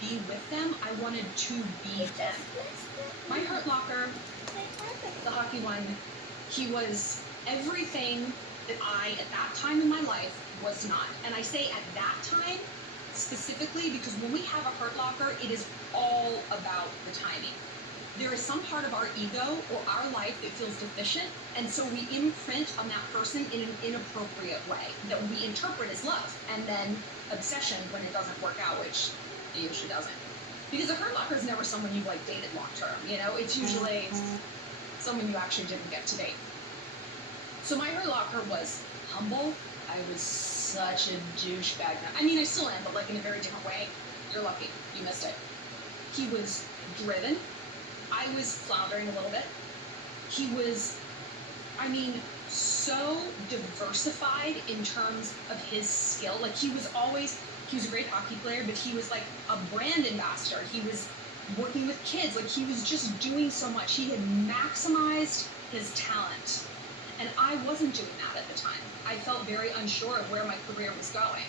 be with them. I wanted to be them. My Hurt Locker, the hockey one, he was everything that I, at that time in my life, was not. And I say at that time specifically because when we have a Hurt Locker, it is all about the timing. There is some part of our ego or our life that feels deficient, and so we imprint on that person in an inappropriate way that we interpret as love, and then obsession when it doesn't work out, which it usually doesn't. Because a Hurt Locker is never someone you like dated long term, you know? It's usually someone you actually didn't get to date. So my Hurt Locker was humble. I was such a douchebag. I mean, I still am, but like in a very different way. You're lucky. You missed it. He was driven. I was floundering a little bit. He was, I mean, so diversified in terms of his skill. Like he was a great hockey player, but he was like a brand ambassador. He was working with kids. Like he was just doing so much. He had maximized his talent. And I wasn't doing that at the time. I felt very unsure of where my career was going.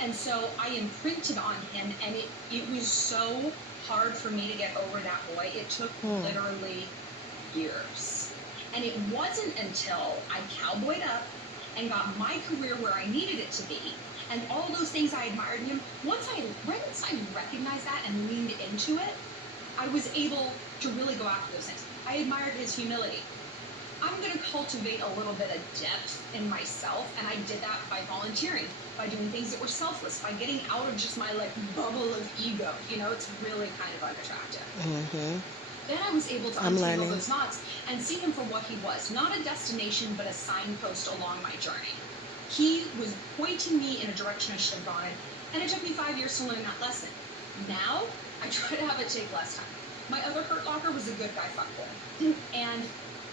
And so I imprinted on him, and it was so hard for me to get over that boy. It took literally years. And it wasn't until I cowboyed up and got my career where I needed it to be, and all those things I admired in him, once I recognized that and leaned into it, I was able to really go after those things. I admired his humility. I'm going to cultivate a little bit of depth in myself, and I did that by volunteering, by doing things that were selfless, by getting out of just my like bubble of ego. You know, it's really kind of unattractive. Then I was able to untangle those knots and see him for what he was, not a destination, but a signpost along my journey. He was pointing me in a direction I should have gone in, and it took me 5 years to learn that lesson. Now, I try to have it take less time. My other Hurt Locker was a good guy fuckboy, and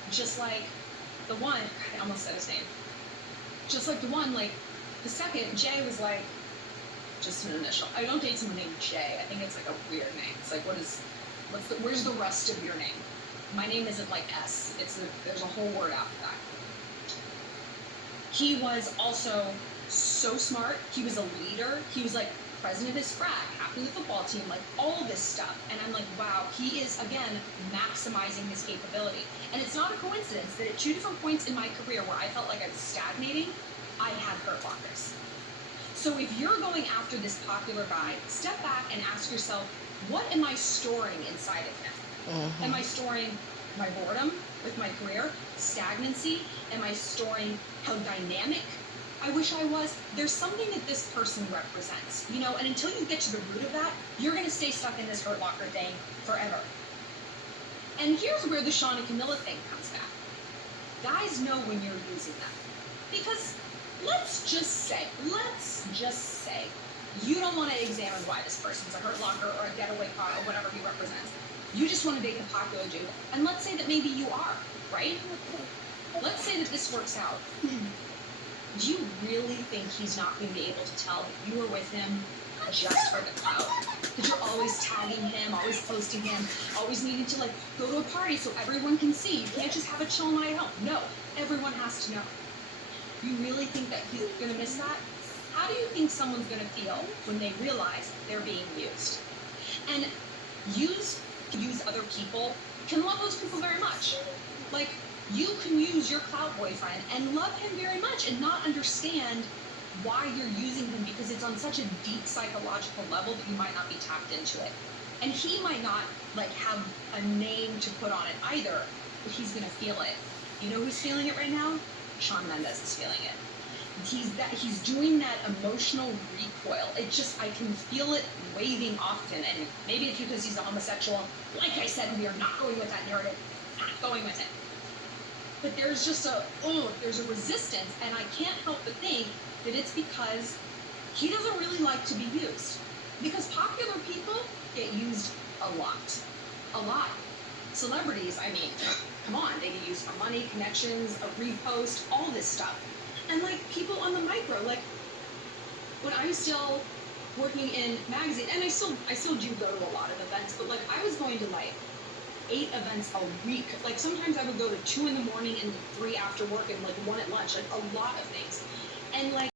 just like the one, I almost said his name. Just like the one, like the second, Jay was like just an initial. I don't date someone named Jay. I think it's like a weird name. It's like, where's the rest of your name? My name isn't like S. There's a whole word after that. He was also so smart. He was a leader. He was like president of his frat, captain of the football team, like all this stuff. And I'm like, wow, he is, again, maximizing his capability. And it's not a coincidence that at 2 different points in my career where I felt like I was stagnating, I had Hurt Lockers. So if you're going after this popular guy, step back and ask yourself, what am I storing inside of him? Am I storing my boredom with my career, stagnancy? Am I storing how dynamic I wish I was? There's something that this person represents, you know, and until you get to the root of that, you're going to stay stuck in this Hurt Locker thing forever. And here's where the Sean and Camilla thing comes back. Guys know when you're using them. Because let's just say, you don't want to examine why this person's a Hurt Locker or a getaway car or whatever he represents. You just want to date the popular dude. And let's say that maybe you are, right? Let's say that this works out. Do you really think he's not going to be able to tell that you were with him just for the clout? That you're always tagging him, always posting him, always needing to like go to a party so everyone can see. You can't just have a chill night at home. No, everyone has to know. You really think that he's going to miss that? How do you think someone's going to feel when they realize they're being used? And use other people can love those people very much. Like, you can use your clout boyfriend and love him very much and not understand why you're using him because it's on such a deep psychological level that you might not be tapped into it. And he might not like have a name to put on it either, but he's gonna feel it. You know who's feeling it right now? Shawn Mendes is feeling it. He's doing that emotional recoil. I can feel it waving often, and maybe it's because he's a homosexual. Like I said, we are not going with that narrative. Not going with it. But there's just there's a resistance, and I can't help but think that it's because he doesn't really like to be used. Because popular people get used a lot. A lot. Celebrities, I mean, come on, they get used for money, connections, a repost, all this stuff. And like people on the micro, like when I'm still working in magazine, and I still do go to a lot of events, but like I was going to like 8 events a week. Like sometimes I would go to 2 in the morning and 3 after work and like 1 at lunch, like a lot of things. And like